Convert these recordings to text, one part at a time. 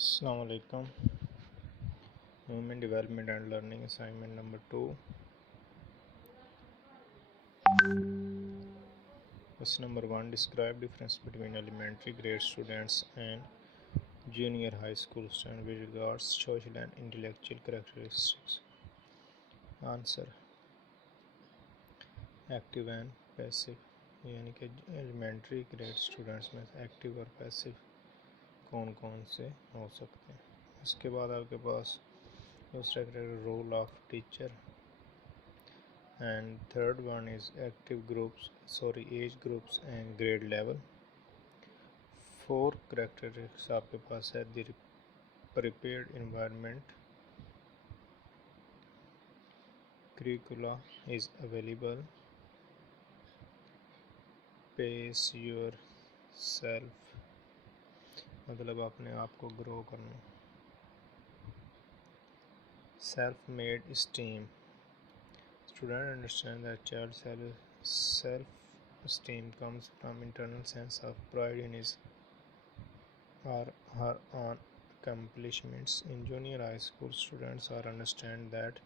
Assalamu alaikum. Human Development and Learning Assignment number 2. Question number 1. Describe difference between elementary grade students and junior high school students with regards social and intellectual characteristics. Answer. Active and passive यानी कि elementary grade students में active और passive कौन कौन से हो सकते हैं। इसके बाद आपके पास दूसरा role of teacher and third one is age groups and grade level. 4 characteristics आपके पास है the prepared environment, curricula is available, pace yourself मतलब अपने आप को ग्रो करना, self made esteem student understand that child self esteem comes from internal sense of pride in his or her own accomplishments. In junior high school, students are understand that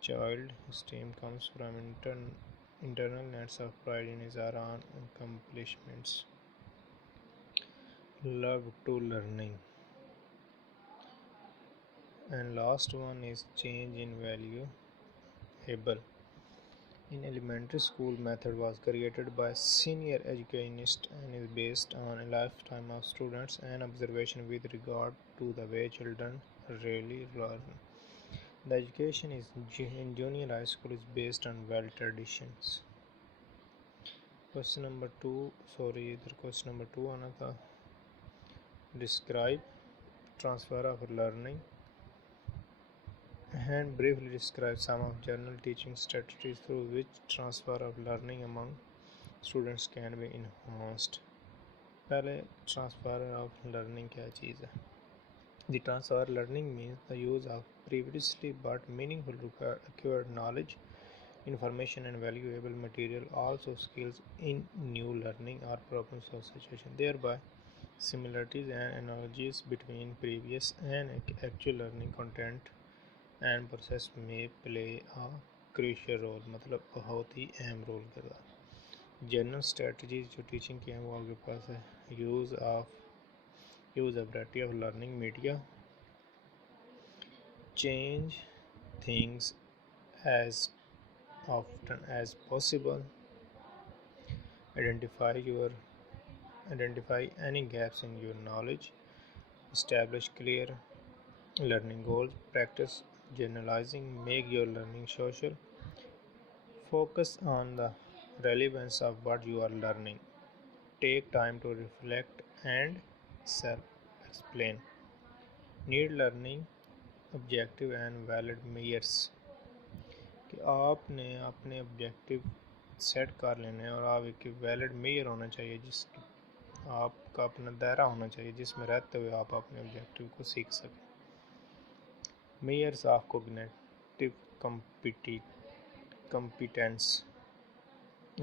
child esteem comes from internal nets of pride in his or own accomplishments. Love to learning. And last one is change in value able. In elementary school, method was created by senior educationist and is based on a lifetime of students and observation with regard to the way children really learn. The education in junior high school is based on well traditions. Question number 2 question number 2 आना था. Describe transfer of learning and briefly describe some of general teaching strategies through which transfer of learning among students can be enhanced. पहले transfer of learning क्या चीज़ है? The transfer learning means the use of previously but meaningful acquired knowledge, information and valuable material, also skills in new learning or problem solving situation. Thereby, similarities and analogies between previous and actual learning content and process में play आ crucial role मतलब बहुत ही अहम role करता। General strategies जो teaching की हैं वो आपके पास है use a variety of learning media, change things as often as possible, identify any gaps in your knowledge, establish clear learning goals, practice generalizing, make your learning social, focus on the relevance of what you are learning, take time to reflect and self-explain, need learning objective and valid measures कि आपने अपने objective set कर लेने हैं और आप एक valid major होना चाहिए जिसकी आपका अपना दायरा होना चाहिए जिसमें रहते हुए आप अपने ऑब्जेक्टिव को सीख सकें। मेजर्स ऑफ कॉग्निटिव competence,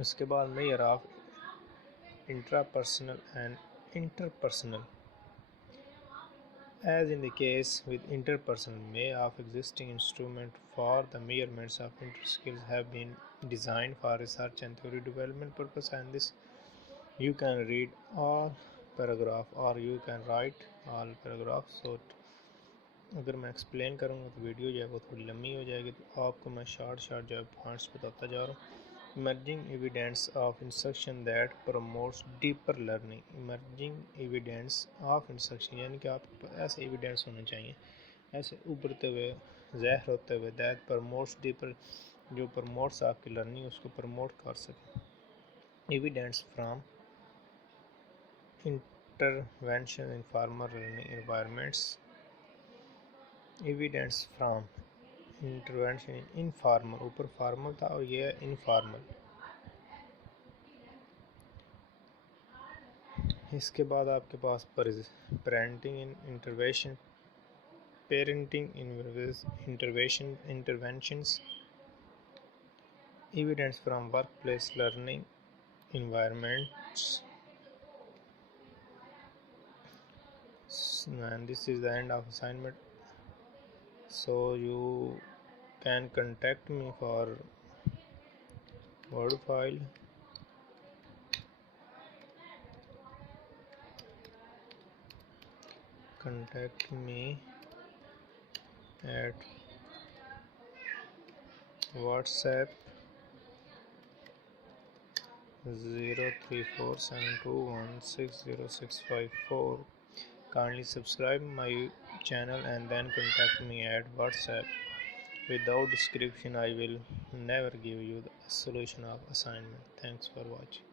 उसके बाद measure of intrapersonal and interpersonal. As in the case with interpersonal, may of existing instrument for the measurements of inter-skills have been designed for research and theory development purpose, and this you can read all paragraph or you can write all paragraphs. So अगर मैं explain करूँगा तो video जो है वो थोड़ी लंबी हो जाएगी, तो आपको मैं शॉर्ट जो है पॉइंट्स बताता जा रहा हूँ। Emerging evidence of instruction that promotes deeper learning. Emerging evidence of instruction यानी कि आपके पास ऐसे एविडेंस होने चाहिए, ऐसे उभरते हुए ज़ाहिर होते हुए दैट प्रमोट्स डीपर, जो प्रमोट्स आपकी लर्निंग उसको प्रमोट कर सके। Evidence from intervention in formal learning environments, evidence from intervention informal, ऊपर फॉर्मल था और ये इनफॉर्मल। इसके बाद आपके पास parenting interventions, evidence from work place learning environments, and this is the end of assignment. So you can contact me for word file. Contact me at WhatsApp 0347216065. Kindly subscribe my channel and then contact me at WhatsApp. Without description, I will never give you the solution of assignment. Thanks for watching.